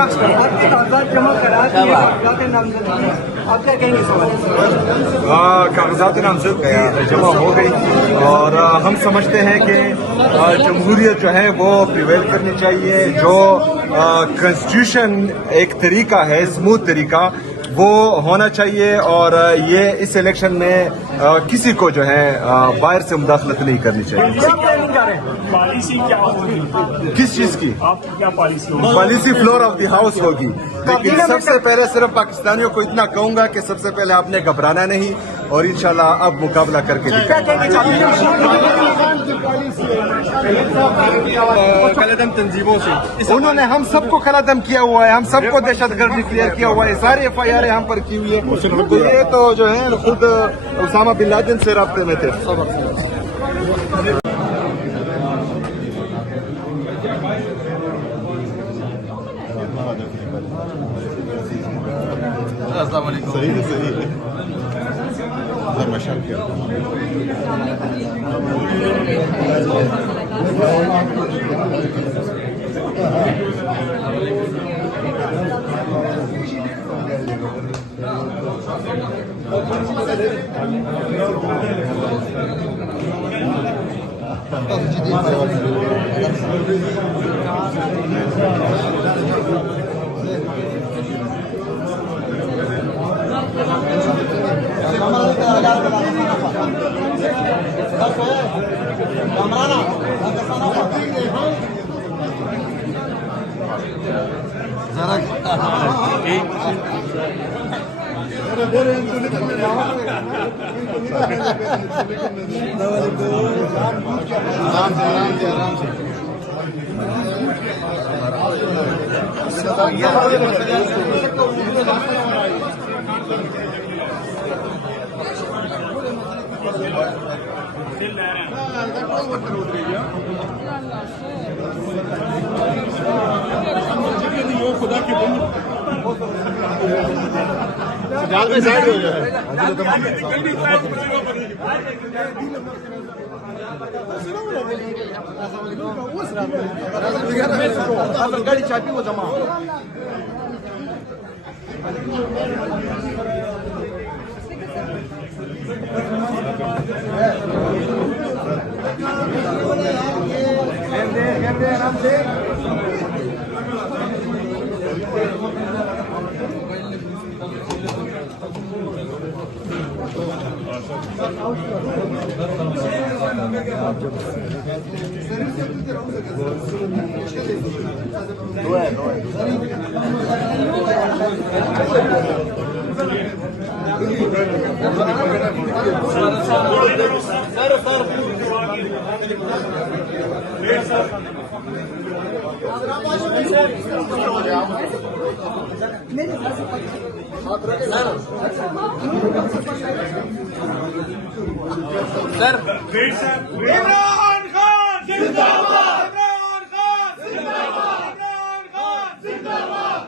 आपके कागजात जमा करा दिए, कागजात नामजदगी, आप क्या कहेंगे इस हवाले से? कागजात नामजदगी जमा हो गई और हम समझते हैं कि जमहूरियत जो है वो प्रिवेल करनी चाहिए। जो कॉन्स्टिट्यूशन एक तरीका है, स्मूथ तरीका, वो होना चाहिए और ये इस इलेक्शन में किसी को जो है बाहर से मुदाखलत नहीं करनी चाहिए। पॉलिसी क्या होगी? किस चीज की? आपकी क्या पॉलिसी होगी? Policy floor of the house होगी। लेकिन सबसे पहले सिर्फ पाकिस्तानियों को इतना कहूंगा कि सबसे पहले आपने घबराना नहीं और इंशाल्लाह अब मुकाबला करके कलदम तंजीमों से उन्होंने हम सबको कलदम किया हुआ है, हम सबको दहशतगर्द डिक्लेयर किया हुआ है, सारी FIR हम पर की हुई है। तो ये तो जो है खुद उसामा बिन लादेन से राब्ते में थे। सही है खुदा की जाल में साइड हो जाए। गाड़ी चाबी वो जमा आराम से सर इमरान खान जिंदाबाद, इमरान खान जिंदाबाद, इमरान खान जिंदाबाद।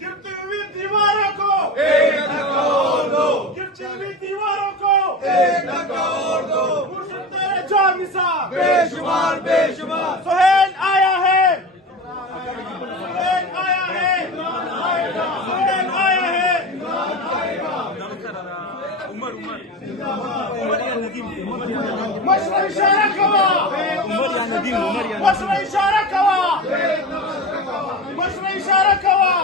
गिरती हुई दीवारों को एक धक्का और दो, गिरती हुई दीवारों को एक धक्का और दो। मुर्शिद तेरे जानिसाब बेशुमार बेशुमार। सुहेल आया है, सुहेल आया है, सुहेल आया है। मशरा इशारा कवा, मशरा इशारा कवा, मशरा इशारा कवा।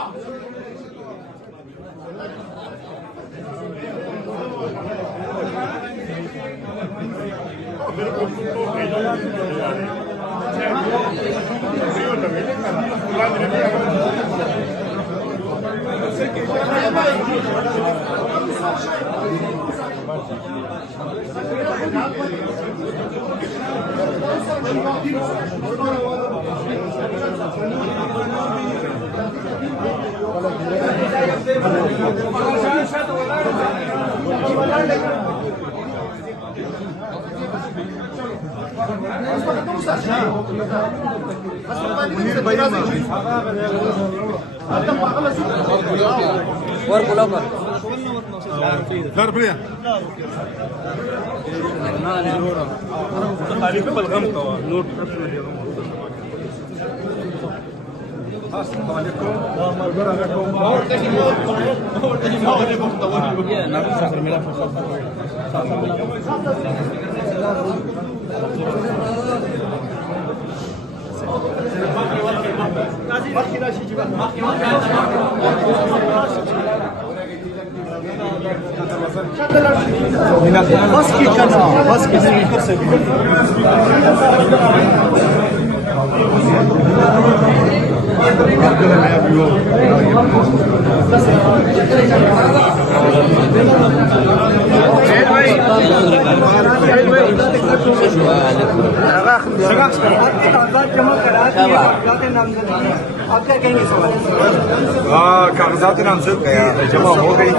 और बुलाओ कर आपके कागजात जमा करा दिए कागजात नामजदगी, आप क्या कहेंगे इस हवाले से? कागजात नामजद जमा हो गई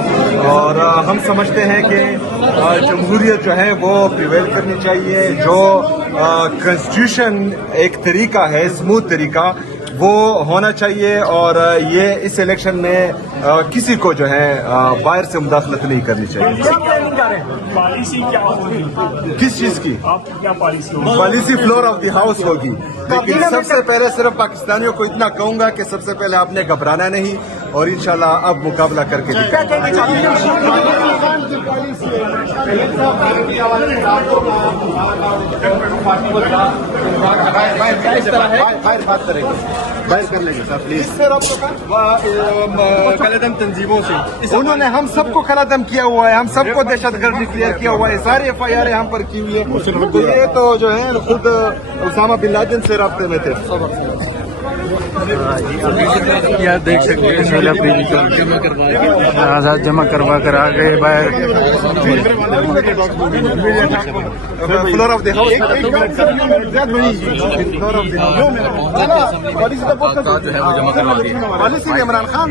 और हम समझते हैं कि जमहूरियत जो है वो प्रिवेल करनी चाहिए। जो कॉन्स्टिट्यूशन एक तरीका है, स्मूथ तरीका, वो होना चाहिए और ये इस इलेक्शन में किसी को जो है बाहर से मुदाखलत नहीं करनी चाहिए। पॉलिसी क्या होगी? किस चीज की आप क्या पॉलिसी होगी? Policy floor of the house होगी। लेकिन सबसे पहले सिर्फ पाकिस्तानियों को इतना कहूंगा कि सबसे पहले आपने घबराना नहीं और इंशाल्लाह अब मुकाबला करके बात करेंगे, बाहर कर लेंगे सर प्लीज। कलदम तंजीमों से उन्होंने हम सबको कलादम किया हुआ है, हम सबको दहशतगर्द डिक्लेयर किया हुआ है, सारी FIR हम पर की हुई है। तो ये तो जो है खुद उसामा बिन लादेन से राब्ते में थे। क्या देख सकते हैं कागजात जमा करवा कर आ गए बाहर। Floor of the house policy में इमरान खान